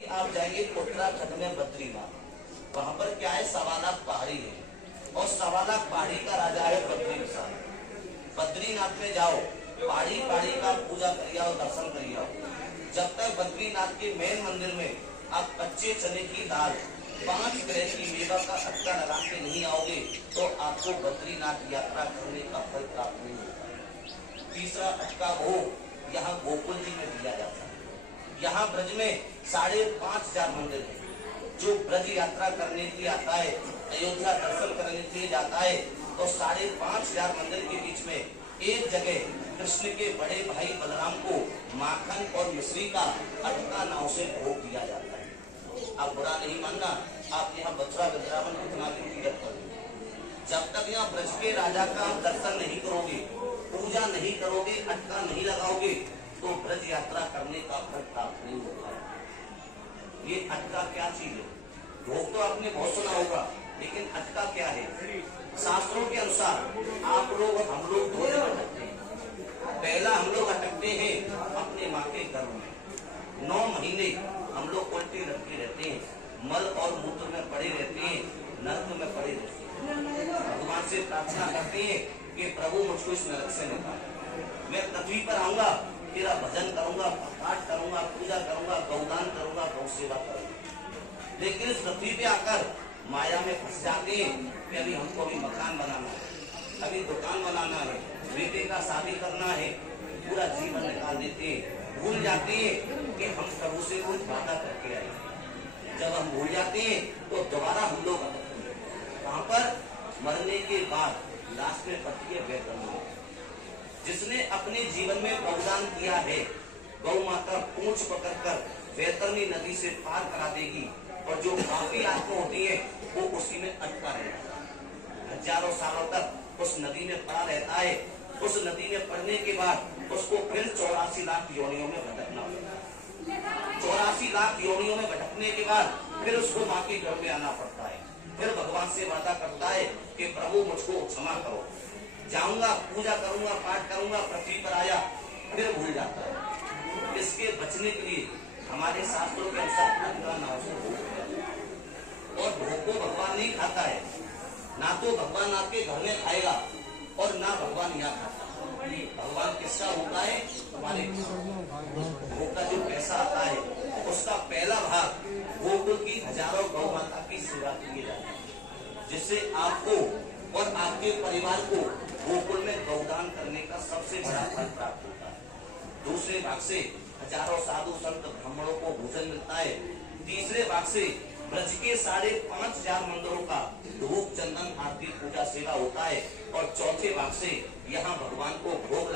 आप जाएंगे उत्तराखंड में बद्रीनाथ, वहाँ पर क्या है 1.25 लाख पहाड़ी है और 1.25 लाख पहाड़ी का राजा है बद्री विशाल। बद्रीनाथ में जाओ, पहाड़ी पहाड़ी का पूजा करिए और दर्शन करिए। जब तक बद्रीनाथ के मेन मंदिर में आप कच्चे चने की दाल 5 तरह की मेवा का अटका लगा के नहीं आओगे तो आपको बद्रीनाथ यात्रा करने का फल प्राप्त नहीं होगा। तीसरा अटका भोग यहाँ गोकुल जी में दिया जाता है। यहाँ ब्रज में 5,500 मंदिर है। जो ब्रज यात्रा करने के लिए आता है, अयोध्या दर्शन करने के लिए जाता है, तो 5,500 मंदिर के बीच में एक जगह कृष्ण के बड़े भाई बलराम को माखन और मिश्री का अटका नाव से भोग दिया जाता है। आप बुरा नहीं मानना, आप यहाँ बछड़ा वृंदावन कितना दिन तीर्थ करोगे। जब तक यहाँ ब्रज के राजा का दर्शन नहीं करोगे, पूजा नहीं करोगे, अटका नहीं लगाओगे, तो ब्रज यात्रा करने का फल प्राप्त नहीं होता है। ये अटका क्या चीज है? भोग तो आपने बहुत सुना होगा, लेकिन अटका क्या है? शास्त्रों के अनुसार आप लोग और हम लोग 2 दिन अटकते हैं। पहला हम लोग अटकते हैं अपने माँ के गर्भ में। 9 महीने हम लोग उल्टे लटके रहते हैं, मल और मूत्र में पड़े रहते हैं, नरक में पड़े रहते हैं। भगवान से प्रार्थना करते हैं कि प्रभु मुझको इस नरक से निकाल। मैं पृथ्वी पर आऊंगा, तेरा भजन करूंगा, पाठ करूंगा, पूजा करूंगा, गौदान करूंगा, गौ सेवा करूंगा। लेकिन इस पृथ्वी पे आकर माया में फंस जाते हैं कि अभी हमको भी मकान बनाना है, अभी दुकान बनाना है, बेटे का शादी करना है, पूरा जीवन निकाल देते हैं। भूल जाते हैं कि हम प्रभु से कुछ वादा करके आए। जब हम भूल जाते हैं तो दोबारा हम लोग वहां पर मरने के बाद लास्ट में पड़ती है वैतरणी। जिसने अपने जीवन में गौदान किया है, गौ माता पूंछ पकड़कर वैतरणी नदी से पार करा देगी और जो पापी आत्मा होती है वो उसी में अटका रहता है। हजारों सालों तक उस नदी में पड़ा रहता है। उस नदी में पड़ने के बाद उसको फिर 84 लाख योनियों में भटकना पड़ता है। 84 लाख योनियों में भटकने के बाद फिर उसको माँ के घर में आना पड़ता है। फिर भगवान से वादा करता है कि प्रभु मुझको क्षमा करो, जाऊंगा, पूजा करूंगा, पाठ करूंगा, पृथ्वी पर आया, फिर भूल जाता है। इसके बचने के लिए हमारे शास्त्रों के अनुसार अटका नाव से भोग, और भोग को भगवान नहीं खाता है। ना तो भगवान आपके घर में खाएगा और ना भगवान यहाँ खाता। भगवान किसका होता है? हमारे भोग का जो पैसा आता है उसका पहला भाग गोकुल की हजारों गौ माता की सेवा की जाती है, जिससे आपको और आपके परिवार को गोकुल में गौदान करने का सबसे बड़ा फल प्राप्त होता है। दूसरे भाग से हजारों साधु संत ब्राह्मणों को भोजन मिलता है। तीसरे भाग से ब्रज के 5,500 मंदिरों का धूप चंदन आरती पूजा सेवा होता है। और चौथे भाग से यहाँ भगवान को भोग